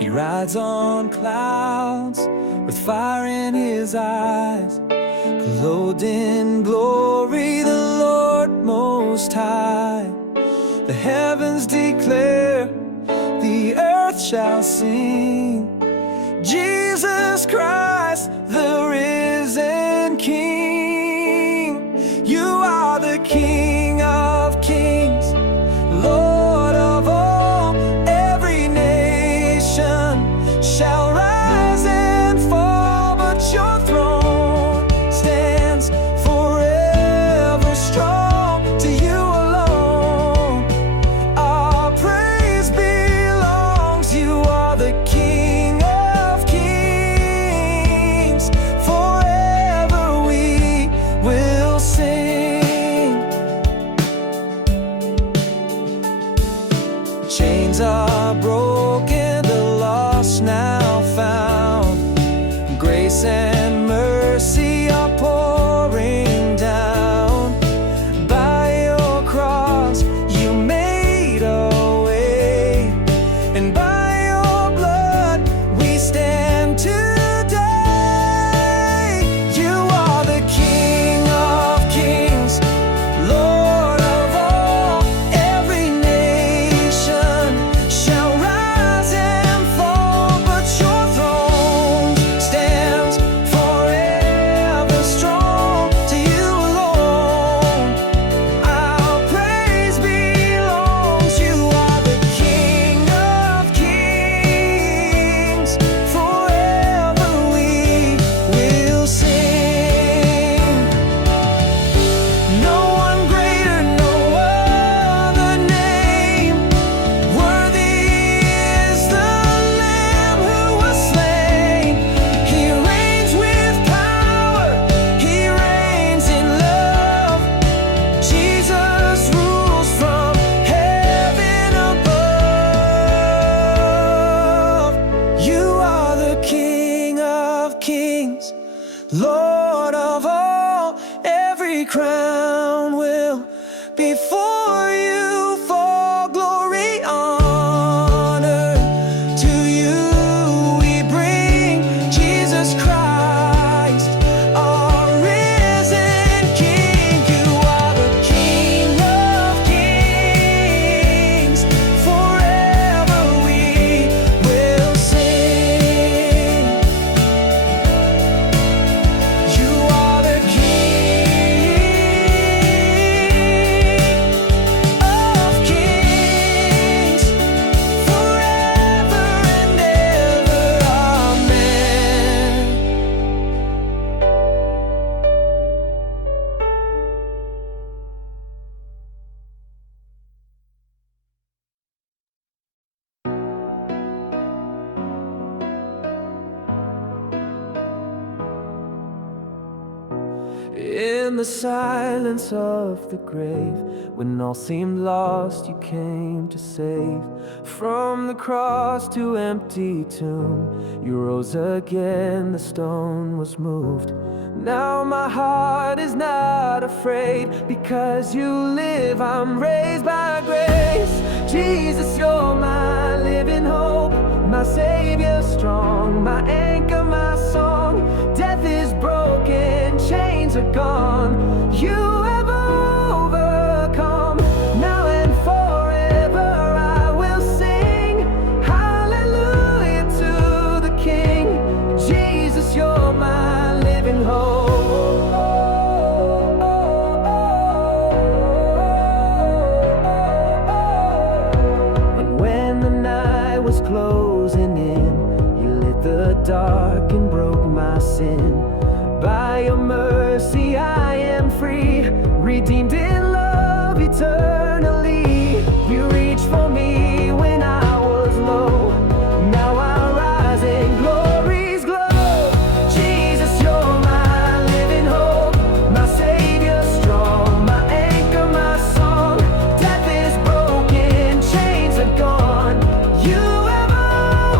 He rides on clouds with fire in his eyes, clothed in glory, the Lord Most High. The heavens declare, the earth shall sing, Jesus Christ, the risen King. You are the King of kings, Lord of all. Every nation shall rise and fall, but your throne stands forever strong. To you alone our praise belongs. You are the King of kings, forever we will sing. Chains are broken, the lost now found. Grace and mercy are pouring down. By your cross you made a way, and by your blood we stand today. You are the King of kings, Lord of all. Every nation shall rise and fall, but your throne stands forever strong. To you alone our praise belongs. You are the King of kings, forever we will sing. No one greater, no other name. Worthy is the Lamb who was slain. He reigns with power, he reigns in love. Jesus rules from heaven above. You are the King of kings, Lord of all. Every crown will be for you, for glory, honor. To you we bring Jesus Christ, our risen King. You are the King of kings, forever we will sing. You are the King of kings, forever and ever. Amen. In the silence of the grave, when all seemed lost, you came to save. From the cross to empty tomb, you rose again, the stone was moved. Now my heart is not afraid, because you live, I'm raised by grace. Jesus, you're my living hope, my Savior strong, my anchor, my song. Death is broken, chains are gone. You have overcome. Now and forever I will sing hallelujah to the King. Jesus, you're my living hope. And when the night was closing in, you lit the dark and broke my sin. By your mercy I am free, redeemed in love eternally. You reached for me when I was low. Now I rise in glory's glow. Jesus, you're my living hope, my Savior strong, my anchor, my song. Death is broken, chains are gone. You have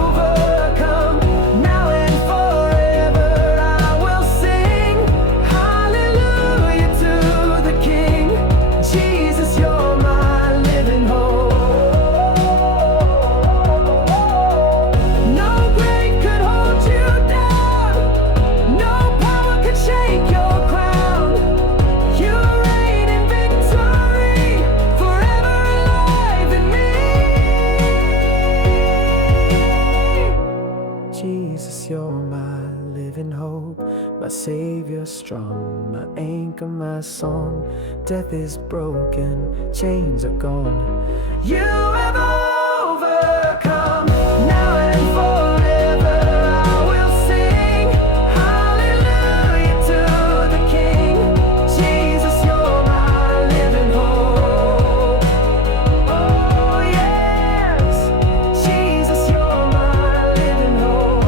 overcome. Now and forever I will sing hallelujah to the King. Jesus, you're strong, my anchor, my song. Death is broken, chains are gone. You have overcome, now and forever I will sing hallelujah to the King. Jesus, you're my living hope. Oh yes, Jesus, you're my living hope.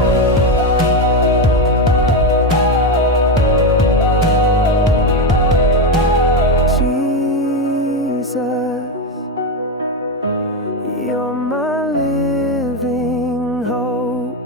Jesus, you're my living hope.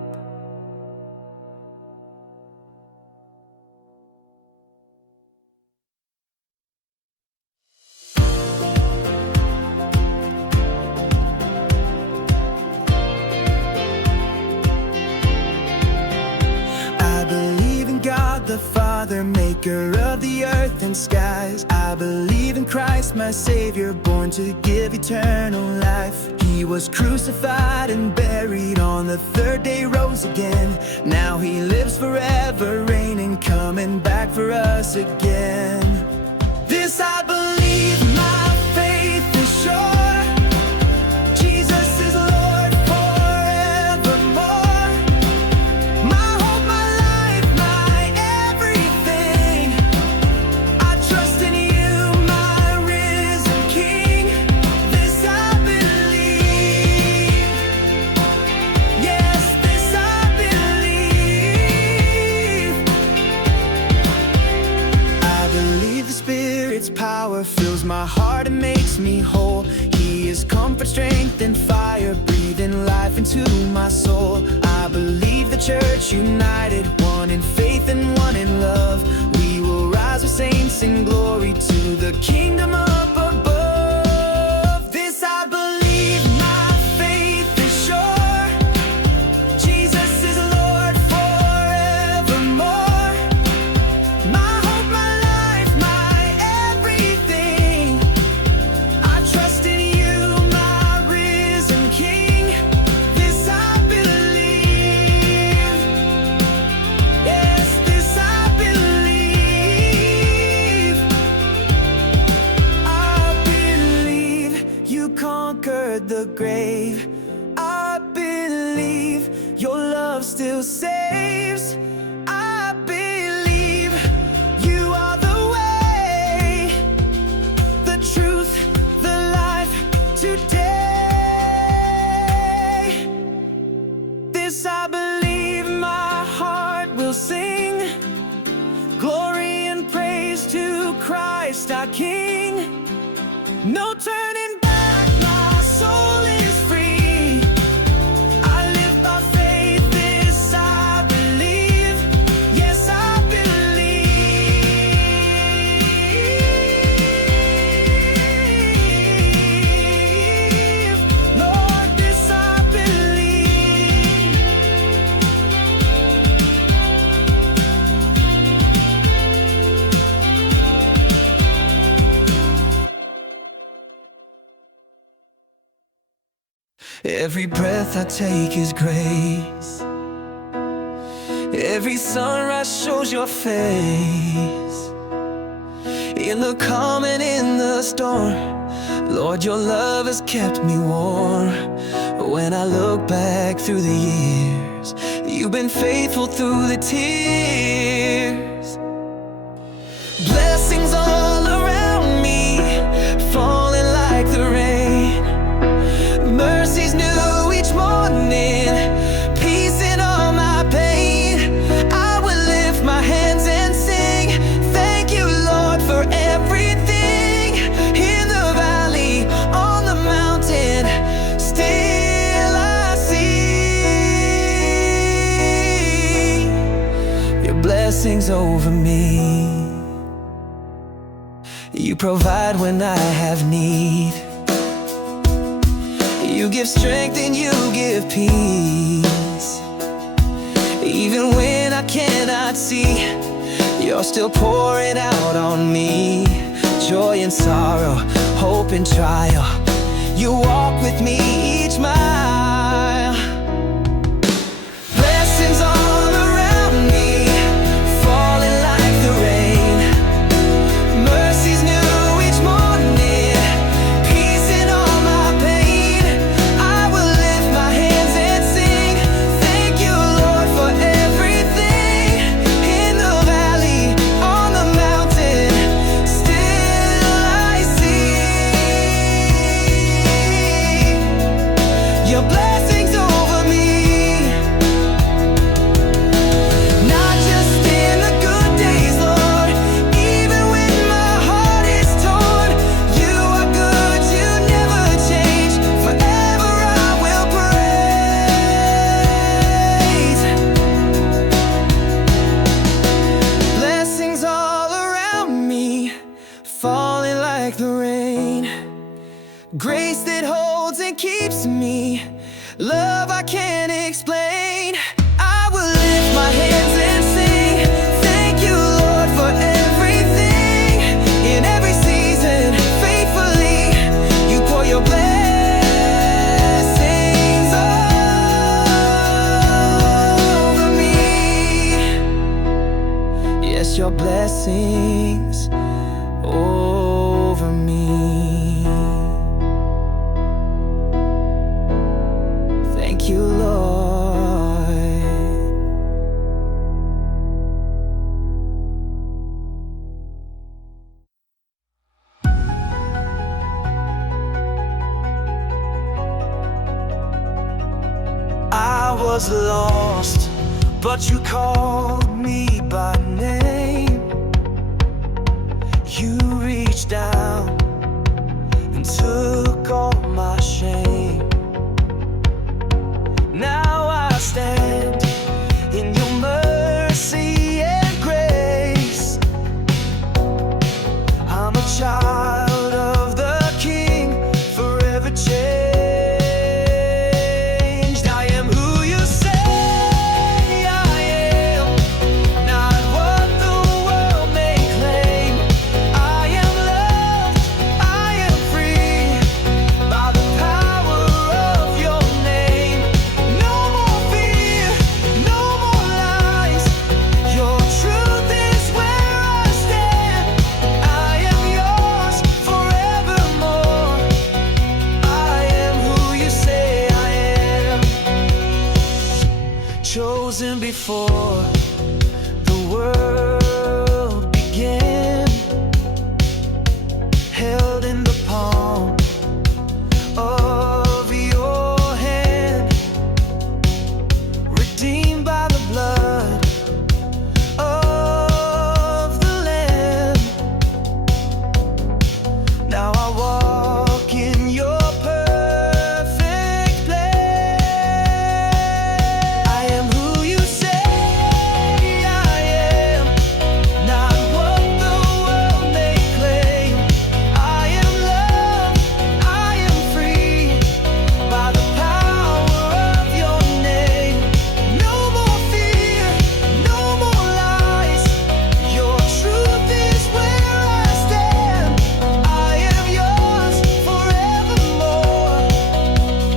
I believe in God the Father, maker of the earth and skies. I believe in Christ, my Savior, born to give eternal life. He was crucified and buried, on the third day rose again. Now he lives forever, reigning, coming back for us again. This I believe, my faith is sure. Jesus is Lord forevermore. My hope, my life, my everything. I trust in you, my risen King. This I believe. Yes, this I believe. I believe the Spirit's power fills my heart and makes me whole. He is comfort, strength, and fire, breathing life into my soul. I believe the church united, one in faith and one in love. We will rise with saints in glory to the kingdom up above. This I believe, my faith is sure. Jesus is Lord forevermore. My hope, my life, my everything. I trust in you, my risen King. This I believe. Yes, this I believe. I believe you conquered the grave. I believe your love still saves. I believe you are the way, the truth, the life today. This I believe, my heart will sing glory and praise to Christ our King. No turning back, my soul is free. I live by faith, this I believe. Yes, I believe. Lord, this I believe. Every breath I take is grace. Every sunrise shows your face. In the calm and in the storm, Lord, your love has kept me warm. When I look back through the years, you've been faithful through the tears. Blessings all around me, falling like the rain. Mercies new each morning, peace in all my pain. I will lift my hands and sing, thank you, Lord, for everything. In the valley, on the mountain, still I see your blessings over me. You provide when I have need. You give strength and you give peace. Even when I cannot see, you're still pouring out on me. Joy and sorrow, hope and trial, you walk with me each mile. Blessings all around me, falling like the rain. pain, grace that holds and keeps me, love I can't explain. I will lift my hands and sing, thank you, Lord, for everything. In every season, faithfully, you pour your blessings over me. Yes, your blessings over me. Thank you, Lord. I was lost, but you called me by name. You reached down and took all my shame. Now I stand in your mercy and grace. I'm a child of the King, forever changed. I am who you say I am, not what the world may claim. I am loved, I am free, by the power of your name. No more fear, no more lies, your truth is where I stand. I am yours forevermore. I am who you say I am. Chosen before the world began, held in the palm of your hand, redeemed by the blood of the Lamb. Now I walk in your perfect plan. I am who you say I am, not what the world may claim. I am loved, I am free, by the power of your name. No more fear, no more lies, your truth is where I stand. I am yours forevermore.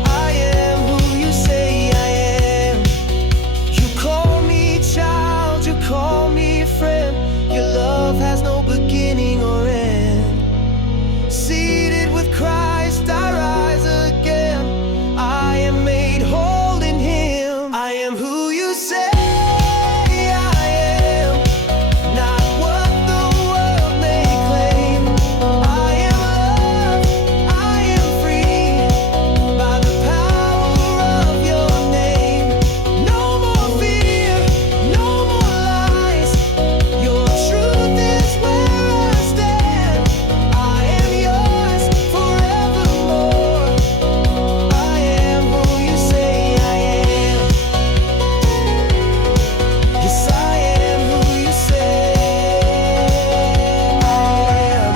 I am who you say I am. You call me child, you call me friend. Your love has no beginning or end. Seated with Christ, I rise again. I am made whole in Him. I am who you say I am, not what the world may claim. I am loved, I am free, by the power of your name. No more fear, no more lies, your truth is where I stand. I am yours forevermore. I am who you say I am. Yes, I am who you say I am.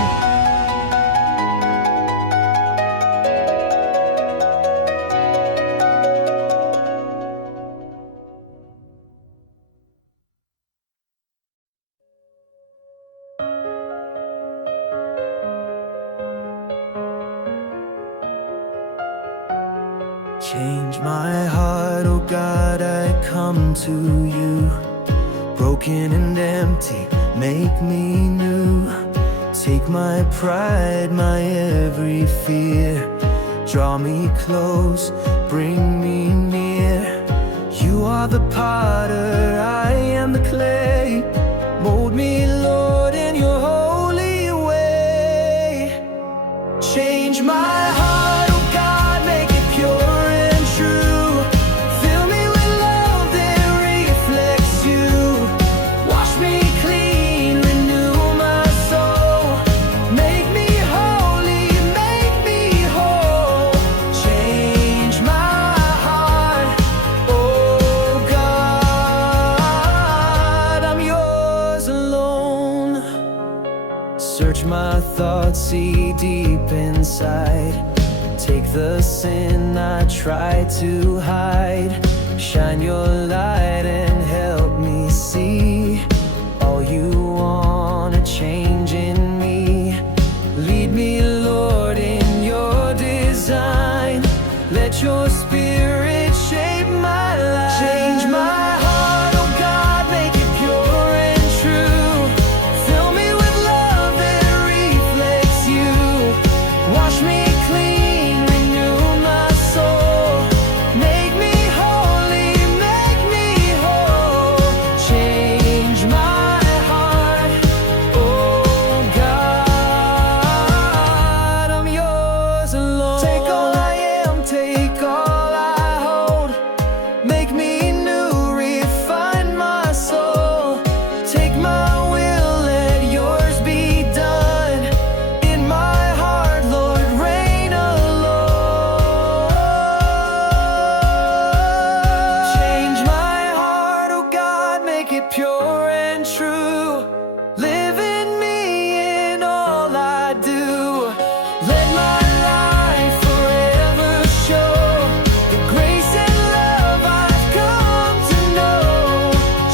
Change my heart, oh God, I come to you. Broken and empty, make me new. Take my pride, my every fear. Draw me close, bring me near. You are the potter, I am the clay. Mold me, Lord, in your holy way. Change my heart, oh God, make it pure and true. Fill me with love that reflects you. Wash me clean, renew my soul. Make me holy, make me whole. Change my heart, oh God, I'm yours alone. Search my thoughts see deep inside. Take the sin I try to hide. Shine your light and help me see all you wanna change in me. Lead me, Lord, in your design. Let your spirit shape my life. Change my heart, oh God, make it pure and true. Fill me with love that reflects you. Wash me clean, renew my soul. Make me holy, make me whole. Change my heart, oh God, I'm yours alone. Take all I am, take all I hold. Make me new, refine my soul. Take my will, let yours be done. In my heart, Lord, reign alone. Change my heart, oh God, make it pure and true. Live in me in all I do. Let my life forever show the grace and love I've come to know.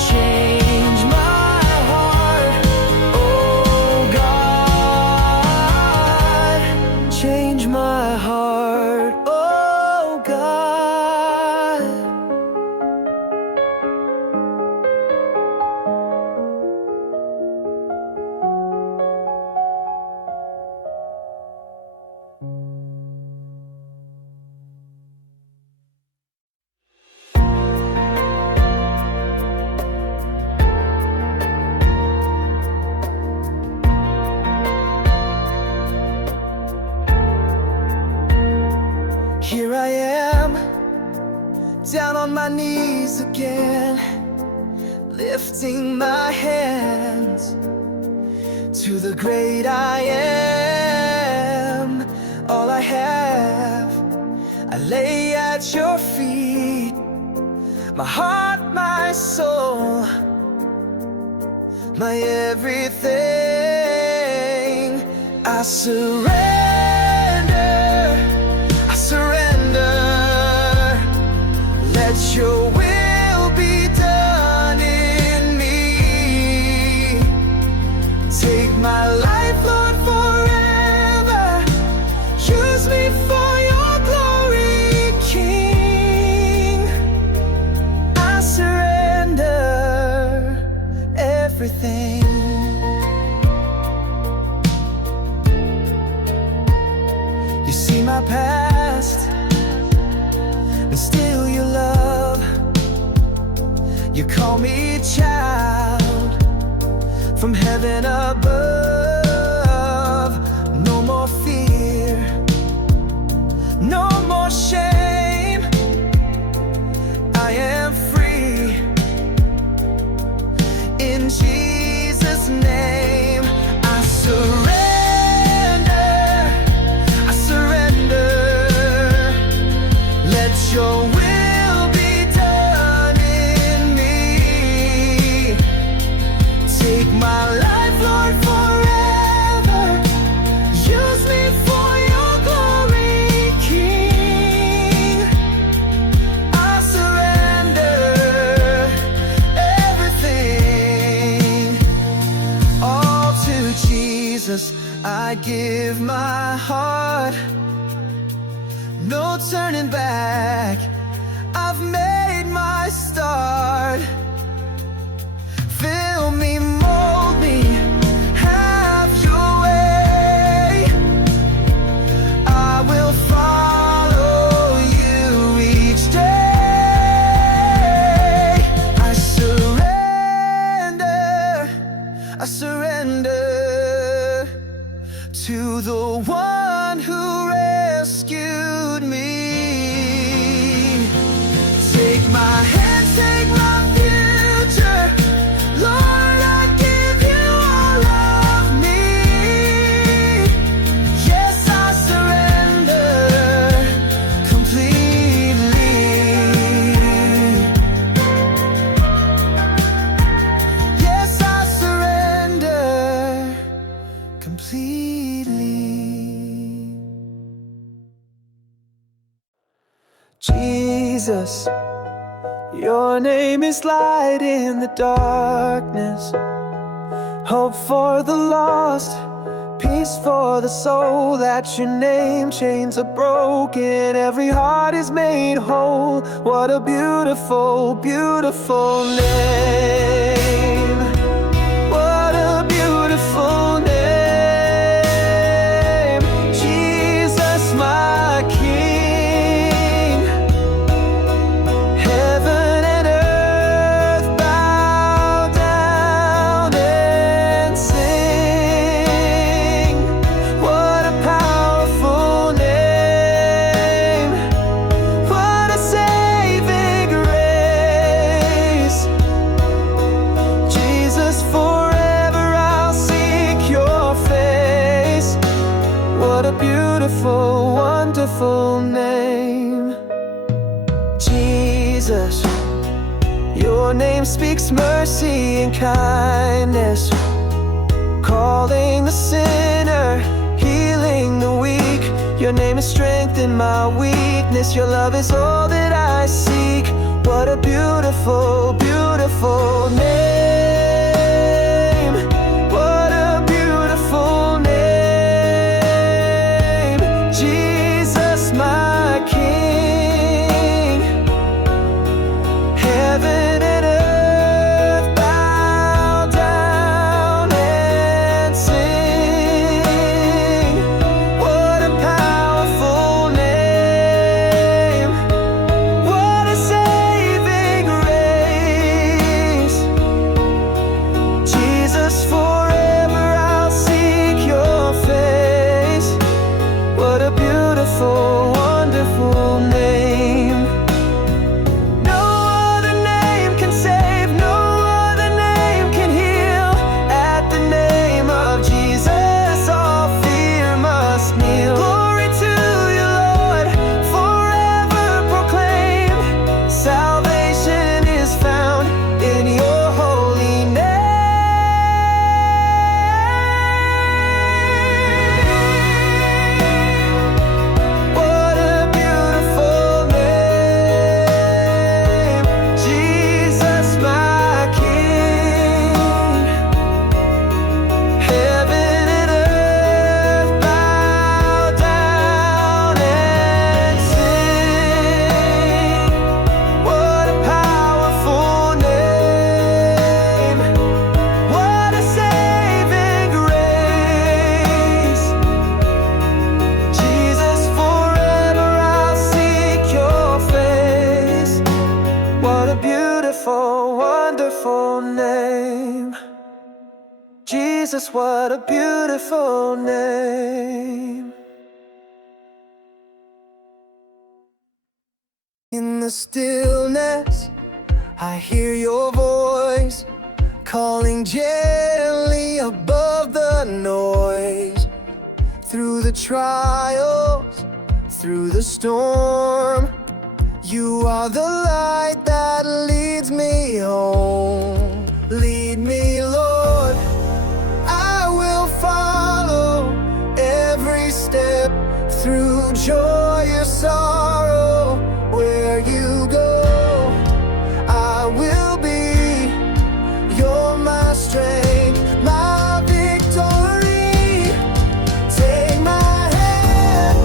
Change my heart, oh God. Change my heart, oh God. Here I am, down on my knees again, lifting my hands to the great I am. All I have, I lay at your feet. My heart, my soul, my everything. I surrender, I surrender. Let your will be done in me. Take my life, Lord, forever. Use me for your glory, King. I surrender everything. You see my past, and still you love. You call me child from heaven above. No more fear, no more shame. I am free in Jesus' name. I surrender, I surrender. Let your will be done in me. Take my life, Lord, forever. Use me for your glory, King. I surrender everything, all to Jesus. I give my heart, no turning back. I've made my start. Fill me, mold me, have your way. I will follow you each day. I surrender to the one who rescued me. Take my hand, take my future. Lord, I give you all of me. Yes, I surrender completely. Yes, I surrender completely. Jesus, your name is light in the darkness, hope for the lost, peace for the soul. At your name chains are broken, every heart is made whole. What a beautiful, beautiful name. What a beautiful name. Jesus, my King. Heaven and earth bow down and sing. What a powerful name. What a saving grace. Jesus, forever I'll seek your face. What a beautiful, wonderful name. Jesus, your name speaks mercy and kindness, calling the sinner, healing the weak. Your name is strength in my weakness. Your love is all that I seek. What a beautiful, beautiful name. What a beautiful name. Jesus, my King. Heaven and earth bow down and sing. What a powerful name. What a saving grace. Jesus, forever I'll seek your face. What a beautiful, wonderful name. No other name can save, no other name can heal. At the name of Jesus, all fear must kneel. Glory to you, Lord, forever proclaimed. Salvation is found in your holy name. What a beautiful name. Jesus, my King. Heaven and earth bow down and sing. What a powerful name. What a saving grace. Jesus, forever I'll seek your face. What a beautiful, wonderful name. Jesus, what a beautiful name. In the stillness, I hear your voice, calling gently above the noise. Through the trials, through the storm, you are the light that leads me home. Lead me, Lord, I will follow every step. Through joy or sorrow, where you go, I will be. You're my strength, my victory. Take my hand,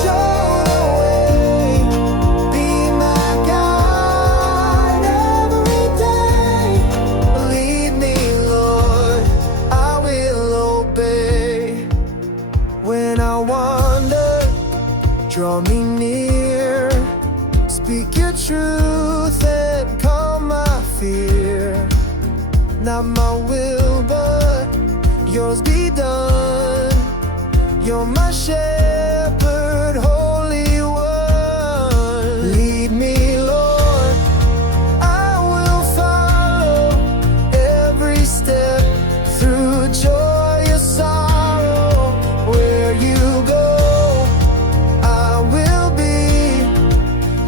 show the way. Be my guide every day. Lead me, Lord, I will obey. When I wander, draw me near. Speak your truth and calm my fear. Not my will, but yours be done. You're my shepherd, Holy One. Lead me, Lord, I will follow every step. Through joy or sorrow, where you go, I will be.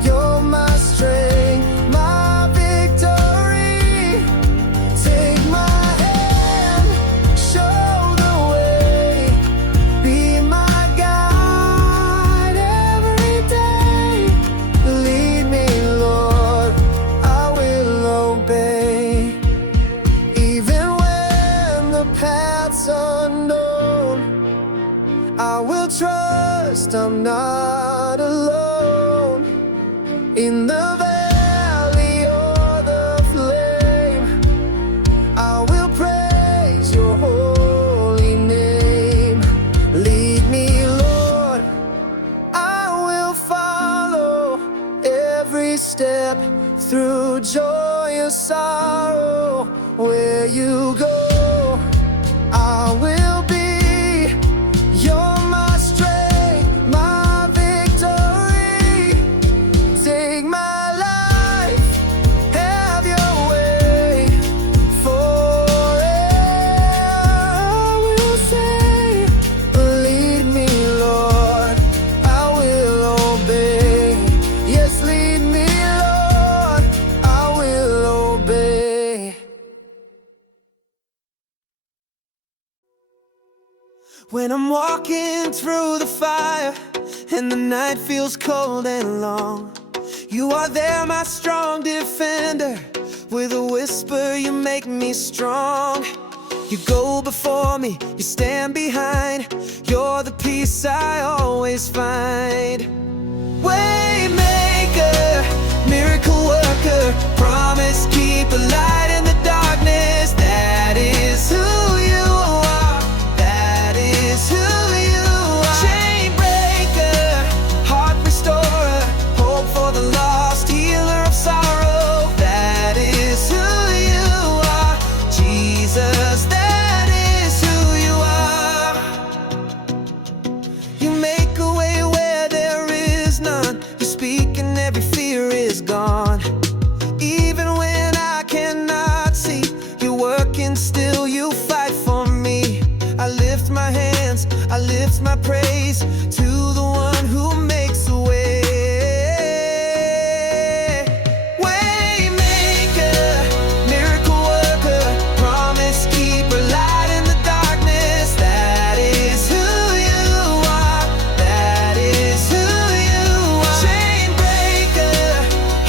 You're my strength, my victory. Take my hand, show the way. Be my guide. not alone. In the valley or the flame, I will praise your holy name. Lead me, Lord, I will follow every step, through joy or sorrow. Where you go, I will be. You're my strength, my victory. Take my life, have your way. Forever I will say, lead me, Lord, I will obey. Yes, lead me, Lord, I will obey. When I'm walking through the fire and the night feels cold and long, you are there, my strong defender. With a whisper you make me strong. You go before me, you stand behind. You're the peace I always find. Waymaker, miracle worker, promise keeper, light in the darkness. That is who you are. That is who you are. Chain breaker, heart restorer, hope for the lost, healer of sorrow. That is who you are, Jesus. That is who you are. You make a way where there is none. You speak and every fear is gone. Even when I cannot see, you're working still, you fight for me. I lift my hands, I lift my praise to the one who makes a way. Waymaker, miracle worker, promise keeper, light in the darkness. That is who you are. That is who you are. Chain breaker,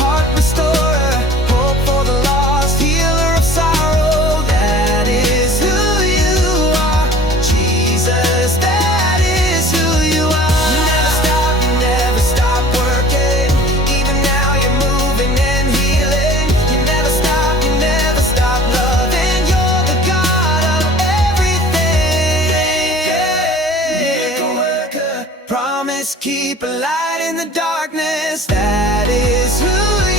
heart restorer, hope for the lost, healer of sorrow. That is who you are, Jesus. That is who you are. You never stop working. Even now you're moving and healing. You never stop loving. You're the God of everything. Miracle worker, promise keeper, light in the darkness. That is who you are.